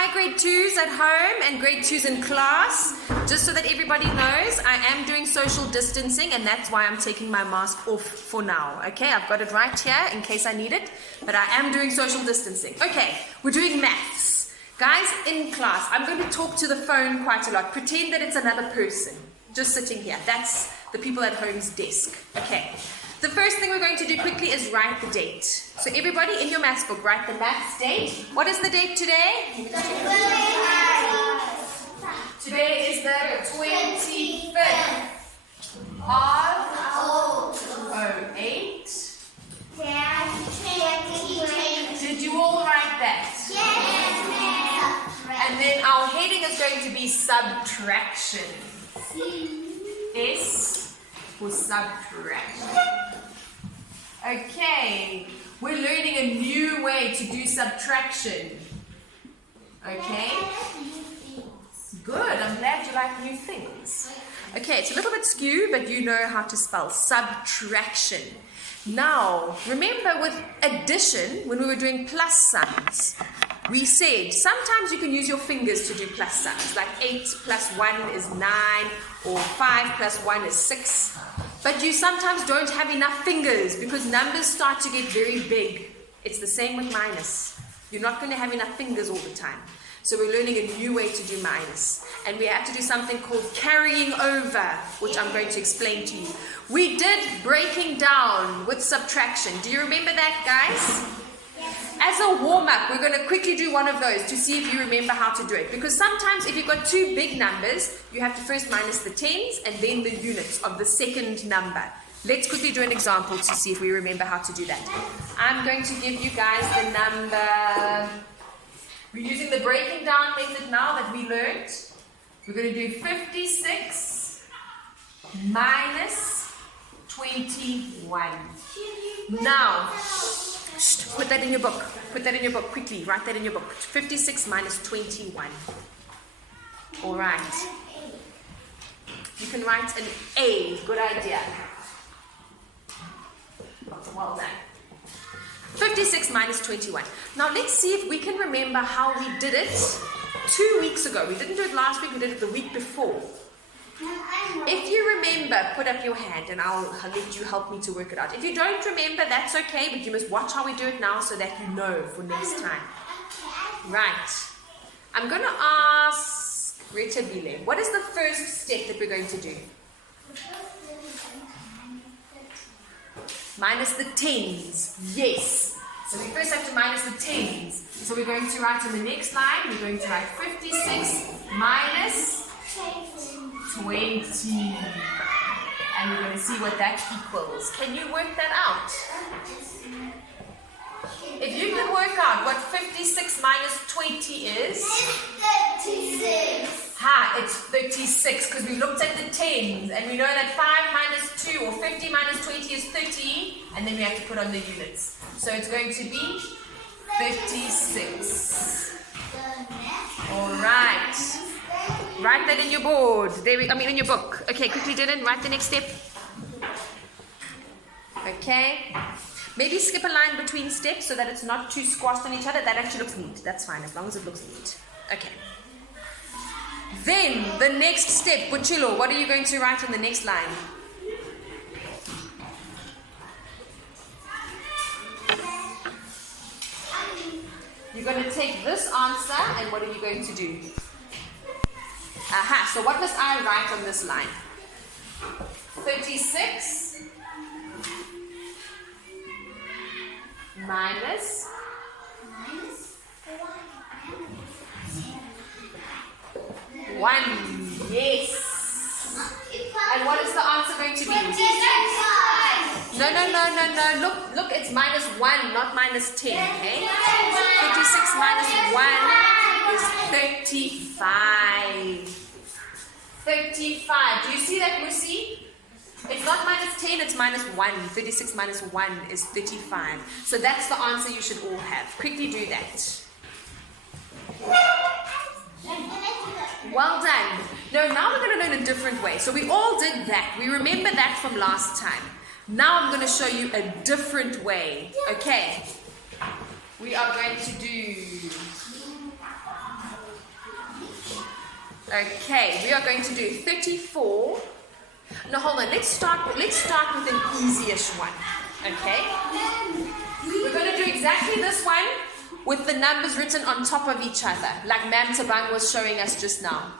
Hi grade 2s at home and grade 2s in class. Just so that everybody knows, I am doing social distancing and that's why I'm taking my mask off for now. Okay, I've got it right here in case I need it, but I am doing social distancing. Okay, we're doing maths. Guys, in class, I'm going to talk to the phone quite a lot. Pretend that it's another person just sitting here. That's the people at home's desk. Okay. The first thing we're going to do quickly is write the date. So everybody in your maths book, write the maths date. What is the date today? Today is the 25th of 08. Did you all write that? Yes. And then our heading is going to be subtraction. S for subtraction. Okay, we're learning a new way to do subtraction. Okay? Good, I'm glad you like new things. Okay, it's a little bit skew, but you know how to spell subtraction. Now, remember with addition, when we were doing plus signs, we said sometimes you can use your fingers to do plus signs, like 8 plus 1 is 9, or 5 plus 1 is 6. But you sometimes don't have enough fingers because numbers start to get very big. It's the same with minus. You're not going to have enough fingers all the time. So we're learning a new way to do minus. And we have to do something called carrying over, which I'm going to explain to you. We did breaking down with subtraction. Do you remember that, guys? As a warm-up, we're going to quickly do one of those to see if you remember how to do it. Because sometimes if you've got two big numbers, you have to first minus the tens and then the units of the second number. Let's quickly do an example to see if we remember how to do that. I'm going to give you guys the number. We're using the breaking down method now that we learned. We're going to do 56 minus 21. Now, put that in your book. Put that in your book quickly. Write that in your book. 56 minus 21. All right. You can write an A. Good idea. Well done. 56 minus 21. Now let's see if we can remember how we did it 2 weeks ago. We didn't do it last week. We did it the week before. If you remember, put up your hand and I'll let you help me to work it out. If you don't remember, that's okay, but you must watch how we do it now so that you know for next time. Right. I'm going to ask Rita Bile, what is the first step that we're going to do? Minus the tens. Yes. So we first have to minus the tens. So we're going to write on the next line, we're going to write 56 minus 20. And we're going to see what that equals. Can you work that out? If you can work out what 56 minus 20 is. It's 36. It's 36 because we looked at the tens and we know that 5 minus 2 or 50 minus 20 is 30 and then we have to put on the units. So it's going to be 36. Alright. Write that in your board. In your book. Okay, quickly Dylan, write the next step. Okay. Maybe skip a line between steps so that it's not too squashed on each other. That actually looks neat. That's fine as long as it looks neat. Okay. Then the next step, Buchilo, what are you going to write on the next line? You're going to take this answer and what are you going to do? So what must I write on this line? 36 minus 1. Yes. And what is the answer going to be? 26. No. Look, it's minus 1, not minus 10. Okay? 36 minus 1 is 35. 35. Do you see that, Musi? It's not minus 10, it's minus 1. 36 minus 1 is 35. So that's the answer you should all have. Quickly do that. Well done. No, now we're going to learn a different way. So we all did that. We remember that from last time. Now I'm going to show you a different way. Okay. We are going to do Okay, we are going to do 34. No, hold on. Let's start with an easy-ish one. Okay? We're going to do exactly this one with the numbers written on top of each other, like Ma'am Tabang was showing us just now.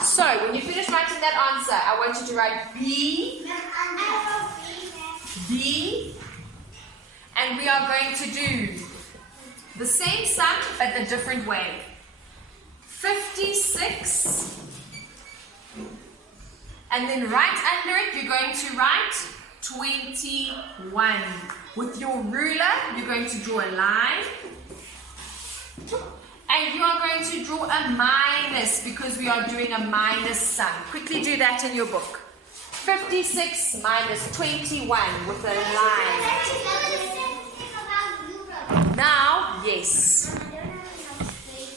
So, when you finish writing that answer, I want you to write B, B, and we are going to do the same sum, but a different way. 56, and then right under it, you're going to write 21. With your ruler, you're going to draw a line, and you are going to draw a minus because we are doing a minus sum. Quickly do that in your book. 56 minus 21 with a line. Now, yes.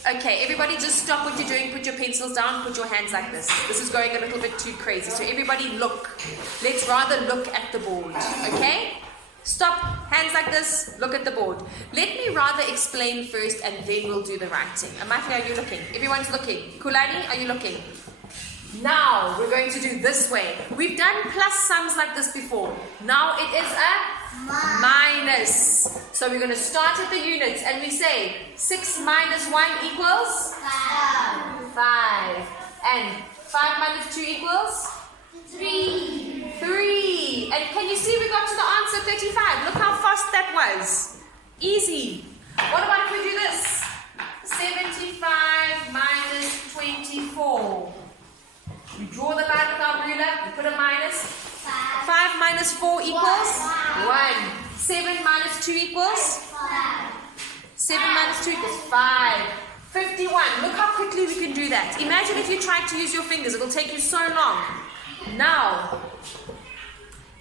Okay, everybody just stop what you're doing, put your pencils down, put your hands like this. This is going a little bit too crazy. So everybody look. Let's rather look at the board, okay? Stop, hands like this, look at the board. Let me rather explain first and then we'll do the writing. Amafi, are you looking? Everyone's looking. Kulani, are you looking? Now, we're going to do this way. We've done plus sums like this before. Now it is a minus. So we're going to start at the units and we say 6 minus 1 equals 5. And 5 minus 2 equals 3. And can you see we got to the answer 35? Look how fast that was. Easy. What about if we do this? 75 minus 24. We draw the line with our ruler, we put a minus. 5 minus 4 equals 1. 7 minus 2 equals 7 minus 2 equals 5. 51. Look how quickly we can do that. Imagine if you tried to use your fingers, it'll take you so long. Now,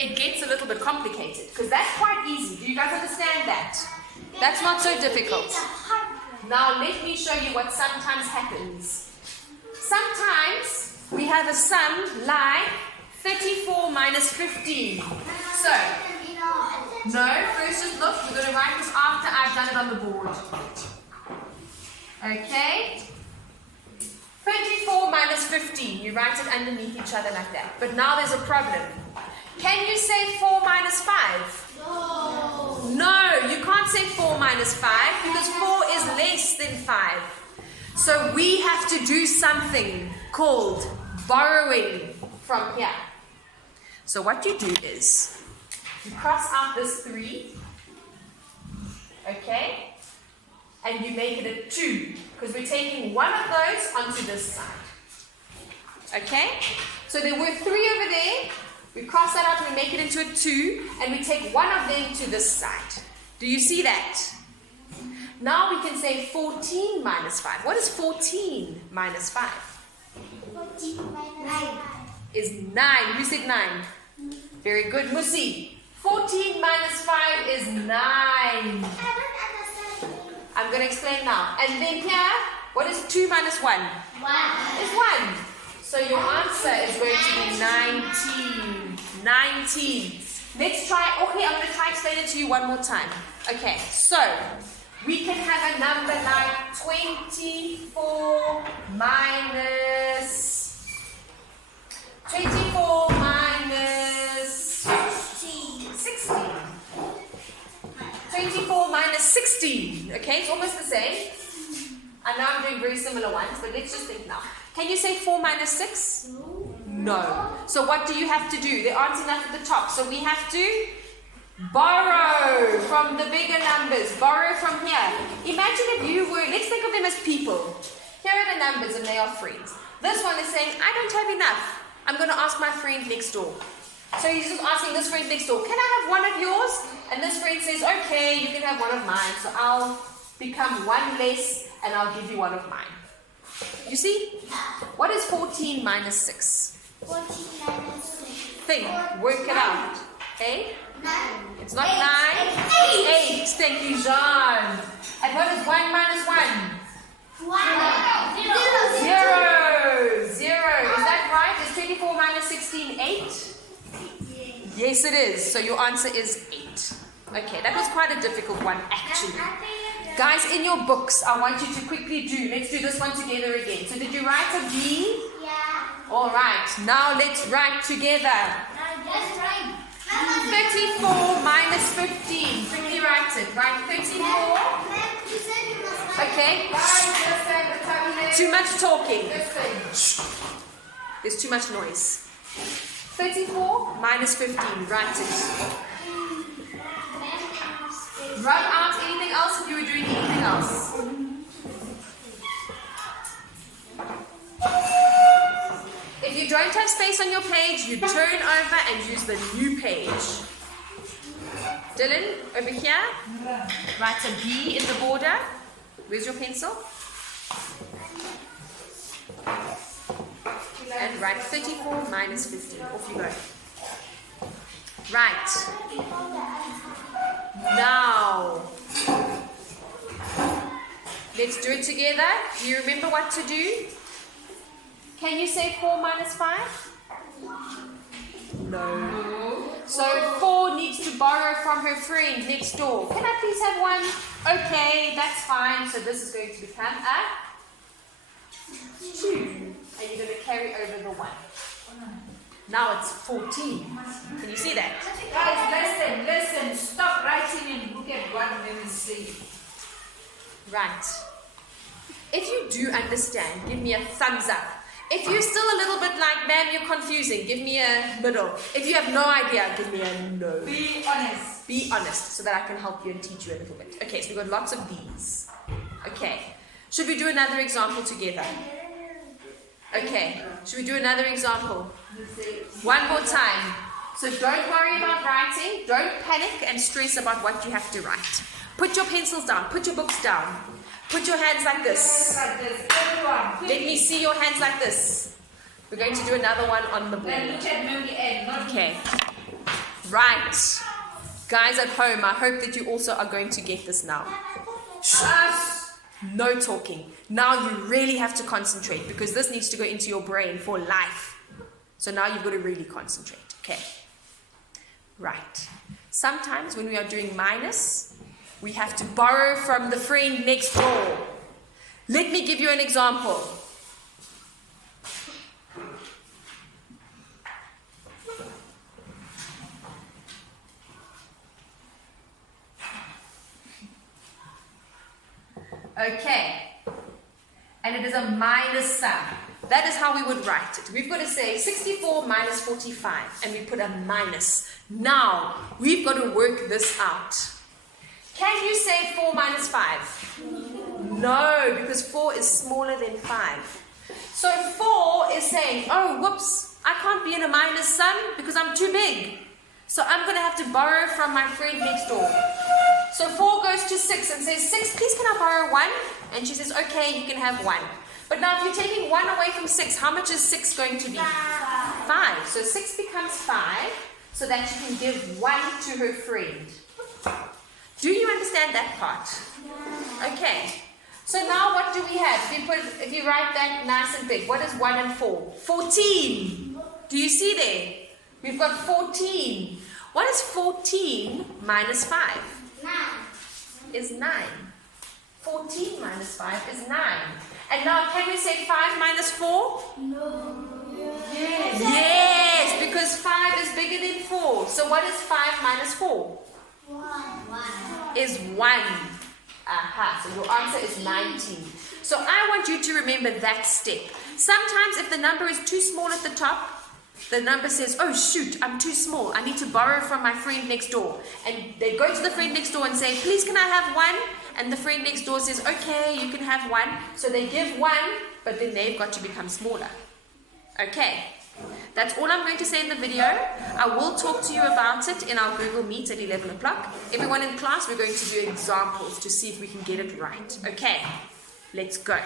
it gets a little bit complicated because that's quite easy. Do you guys understand that? That's not so difficult. Now, let me show you what sometimes happens. Sometimes we have a sum like 34 minus 15. So, no, first just look, we're going to write this after I've done it on the board. Okay? 34 minus 15, you write it underneath each other like that. But now there's a problem. Can you say 4 minus 5? No. No, you can't say 4 minus 5 because 4 is less than 5. So we have to do something called borrowing from here. So what you do is, you cross out this 3, okay? And you make it a 2, because we're taking one of those onto this side. Okay? So there were 3 over there, we cross that out and we make it into a 2, and we take one of them to this side. Do you see that? Now we can say 14 minus 5. What is 14 minus 5? 14 minus 9. Is 9. Who said 9? Very good. Musi. 14 minus 5 is 9. I don't understand. I'm going to explain now. And then here, what is 2 minus 1? 1. Is 1. So your answer is going to be 19. 19. Let's try. Okay, I'm going to try explain it to you one more time. Okay, so we can have a number like 24 minus 16. 24 minus 16. Okay, it's almost the same. I know I'm doing very similar ones, but let's just think now. Can you say 4 minus 6? No. So what do you have to do? There aren't enough at the top. So we have to borrow from the bigger numbers. Borrow from here. Imagine if you were, let's think of them as people. Here are the numbers and they are friends. This one is saying, I don't have enough. I'm going to ask my friend next door. So he's just asking this friend next door, can I have one of yours? And this friend says, okay, you can have one of mine. So I'll become one less and I'll give you one of mine. You see? What is 14 minus 6? 14 minus 6. Think, work it out. Okay? 9. It's not 9. 8. Thank you, Jean. And what is 1 minus 1? 1. 0. 0. Is that right? Is 24 minus 16 8? Yes, it is. So your answer is 8. Okay, that was quite a difficult one, actually. Guys, in your books, I want you to quickly do. Let's do this one together again. So did you write a B? All right, now let's write together. 34 minus 15. Quickly write it. Write 34. Okay. Too much talking. There's too much noise. 34 minus 15. Write it. Rub out anything else if you were doing anything else. If you don't have space on your page, you turn over and use the new page. Dylan, over here, write a B in the border. Where's your pencil? And write 34 minus 15. Off you go. Right. Now, let's do it together. Do you remember what to do? Can you say 4 minus 5? No. So 4 needs to borrow from her friend next door. Can I please have 1? Okay, that's fine. So this is going to become a 2. And you're going to carry over the 1. Now it's 14. Can you see that? Guys, listen. Stop writing and look at what women say. Right. If you do understand, give me a thumbs up. If you're still a little bit like, ma'am, you're confusing, give me a middle. If you have no idea, give me a no. Be honest. Be honest, so that I can help you and teach you a little bit. Okay, so we've got lots of these. Okay. Should we do another example together? Okay. Should we do another example? One more time. So don't worry about writing. Don't panic and stress about what you have to write. Put your pencils down. Put your books down. Put your hands like this. Let me see your hands like this. We're going to do another one on the board. Okay. Right. Guys at home, I hope that you also are going to get this now. No talking. Now you really have to concentrate because this needs to go into your brain for life. So now you've got to really concentrate. Okay. Right. Sometimes when we are doing minus, we have to borrow from the friend next door. Let me give you an example. Okay. And it is a minus sum. That is how we would write it. We've got to say 64 minus 45, and we put a minus. Now, we've got to work this out. Can you say 4 minus 5? No, because 4 is smaller than 5. So 4 is saying, oh, whoops, I can't be in a minus sum because I'm too big. So I'm going to have to borrow from my friend next door. So 4 goes to 6 and says, 6, please can I borrow 1? And she says, okay, you can have 1. But now if you're taking 1 away from 6, how much is 6 going to be? 5. So 6 becomes 5 so that she can give 1 to her friend. Do you understand that part? Okay. So now what do we have? If you write that nice and big, what is 1 and 4? 14. Do you see there? We've got 14. What is 14 minus 5? 9. Is 9. 14 minus 5 is 9. And now can we say 5 minus 4? No. Yes. Yes, because 5 is bigger than 4. So what is 5 minus 4? 1. Is 1. Aha, so your answer is 19. So I want you to remember that step. Sometimes if the number is too small at the top, the number says, oh shoot, I'm too small. I need to borrow from my friend next door. And they go to the friend next door and say, please can I have 1? And the friend next door says, okay, you can have 1. So they give 1, but then they've got to become smaller. Okay. That's all I'm going to say in the video. I will talk to you about it in our Google Meet at 11 o'clock. Everyone in class, we're going to do examples to see if we can get it right. Okay, let's go.